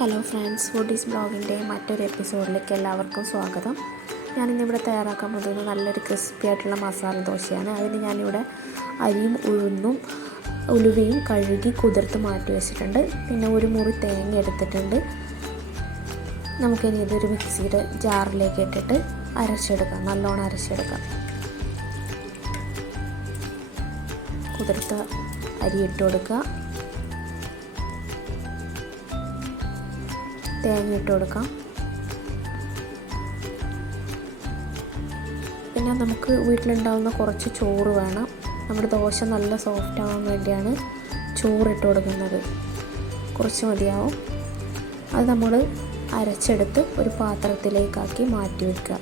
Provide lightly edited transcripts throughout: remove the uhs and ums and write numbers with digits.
Hello friends, foodies ബ്ലോഗിൻ്റെ മറ്റൊരു എപ്പിസോഡിലേക്ക് എല്ലാവർക്കും സ്വാഗതം. ഞാനിന്നിവിടെ തയ്യാറാക്കാൻ പോകുന്നത് നല്ലൊരു ക്രിസ്പി ആയിട്ടുള്ള മസാല ദോശയാണ്. അതിന് ഞാനിവിടെ അരിയും ഉലുവയും കഴുകി കുതിർത്ത് മാറ്റി വെച്ചിട്ടുണ്ട്. പിന്നെ ഒരു മുറി തേങ്ങ എടുത്തിട്ടുണ്ട്. നമുക്കിനി ഇതൊരു മിക്സിയുടെ ജാറിലേക്ക് ഇട്ടിട്ട് അരച്ചെടുക്കാം, നല്ലോണം അരച്ചെടുക്കാം. കുതിർത്ത അരി ഇട്ട് കൊടുക്കുക, തേങ്ങ ഇട്ട് കൊടുക്കാം. പിന്നെ നമുക്ക് വീട്ടിലുണ്ടാകുന്ന കുറച്ച് ചോറ് വേണം. നമ്മുടെ ദോശ നല്ല സോഫ്റ്റ് ആവാൻ വേണ്ടിയാണ് ചോറിട്ട് കൊടുക്കുന്നത്. കുറച്ച് മതിയാവും. അത് നമ്മൾ അരച്ചെടുത്ത് ഒരു പാത്രത്തിലേക്കാക്കി മാറ്റി വയ്ക്കുക.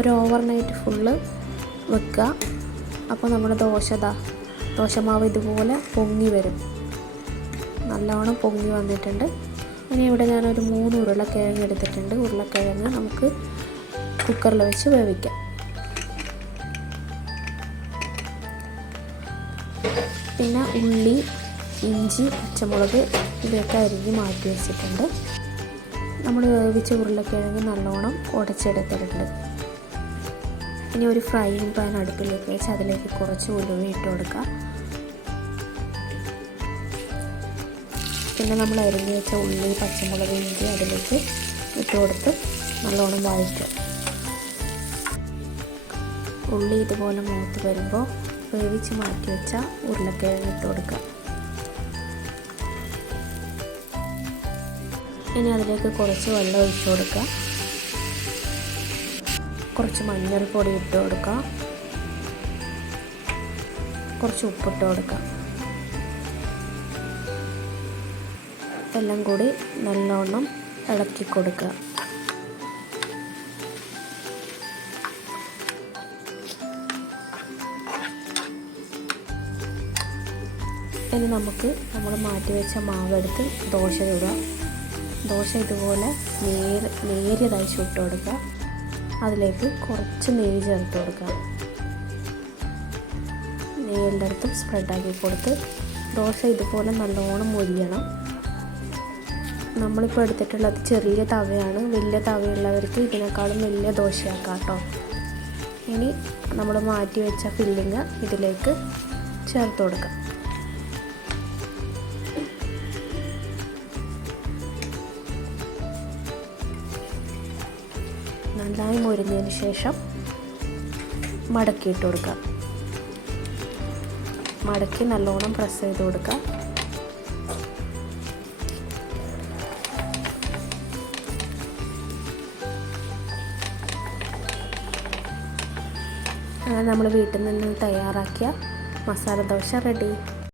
ഒരു ഓവർനൈറ്റ് ഫുള്ള് വെക്കുക. അപ്പോൾ നമ്മുടെ ദോശമാവ് ഇതുപോലെ പൊങ്ങി വരും. നല്ലോണം പൊങ്ങി വന്നിട്ടുണ്ട്. ഇനി ഇവിടെ ഞാനൊരു 3 ഉരുളക്കിഴങ്ങ് എടുത്തിട്ടുണ്ട്. ഉരുളക്കിഴങ്ങ് നമുക്ക് കുക്കറിൽ വെച്ച് വേവിക്കാം. പിന്നെ ഉള്ളി, ഇഞ്ചി, പച്ചമുളക് ഇവയൊക്കെ അരിഞ്ഞ് മാറ്റി വെച്ചിട്ടുണ്ട്. നമ്മൾ വേവിച്ച ഉരുളക്കിഴങ്ങ് നല്ലോണം ഉടച്ചെടുത്തിട്ടുണ്ട്. ഇനി ഒരു ഫ്രൈയിങ് പാൻ അടുപ്പിലേക്ക് വെച്ച് അതിലേക്ക് കുറച്ച് ഉലുവ ഇട്ട് കൊടുക്കുക. പിന്നെ നമ്മൾ അരിഞ്ഞ് വെച്ച ഉള്ളി, പച്ചമുളക്, ഇഞ്ചി അതിലേക്ക് ഇട്ട് കൊടുത്ത് നല്ലോണം വഴറ്റുക. ഉള്ളി ഇതുപോലെ മൂത്ത് വരുമ്പോൾ വേവിച്ച് മാറ്റി വെച്ച ഉരുളക്കിഴങ്ങ് ഇട്ട് കൊടുക്കുക. ഇനി അതിലേക്ക് കുറച്ച് വെള്ളം ഒഴിച്ച് കൊടുക്കുക. കുറച്ച് മഞ്ഞൾപ്പൊടി ഇട്ട് കൊടുക്കുക. കുറച്ച് ഉപ്പിട്ട് കൊടുക്കുക. എല്ലാം കൂടി നല്ലോണം ഇളക്കി കൊടുക്കുക. ഇനി നമുക്ക് നമ്മൾ മാറ്റി വെച്ച മാവെടുത്ത് ദോശ ചുടുക. ദോശ ഇതുപോലെ നേരിയതായി ചുട്ട് കൊടുക്കുക. അതിലേക്ക് കുറച്ച് നെയ്യ് ചേർത്ത് കൊടുക്കുക. നെയ്യ് എല്ലായിടത്തും സ്പ്രെഡാക്കി കൊടുത്ത് ദോശ ഇതുപോലെ നല്ലോണം മൊരിയണം. നമ്മളിപ്പോൾ എടുത്തിട്ടുള്ളത് ചെറിയ തവയാണ്. വലിയ തവയുള്ളവർക്ക് ഇതിനേക്കാളും വലിയ ദോശയാക്കാം കേട്ടോ. ഇനി നമ്മൾ മാറ്റി വെച്ച ഫില്ലിങ് ഇതിലേക്ക് ചേർത്ത് കൊടുക്കാം. നന്നായി മൊരിഞ്ഞതിന് ശേഷം മടക്കിയിട്ട് കൊടുക്കുക. മടക്കി നല്ലോണം പ്രസ് ചെയ്ത് കൊടുക്കുക. നമ്മൾ വീട്ടിൽ നിന്ന് തയ്യാറാക്കിയ മസാല ദോശ റെഡി.